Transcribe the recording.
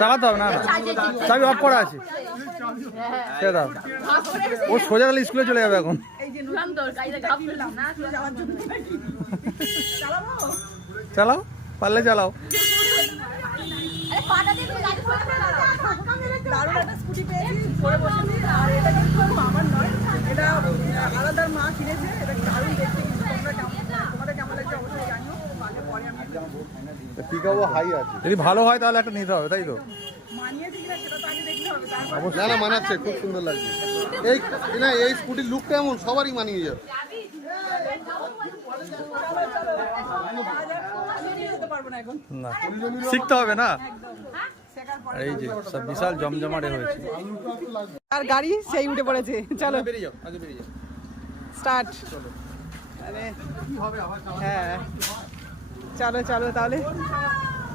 চালাতে হবে না, চাবি অফ করা আছে। দাও, ও সোজা গেলে স্কুলে চলে যাবে এখন। চালাও, পারলে চালাও। যদি ভালো হয় তাহলে একটা নিতে হবে, তাই তো? না না, মানাচ্ছে, খুব সুন্দর লাগছে। এই না, এই স্কুটির লুকটা এমন সবারই মানিয়ে যাবে। না, শিখতে হবে না। এই যে সব বিশাল জমজমাটে হয়েছে। আর গাড়ি সেই উঠে পড়েছে। চলো বেরিয়ে যাও, আগে বেরিয়ে যাও। স্টার্ট। হ্যাঁ, চলো চলো তাহলে।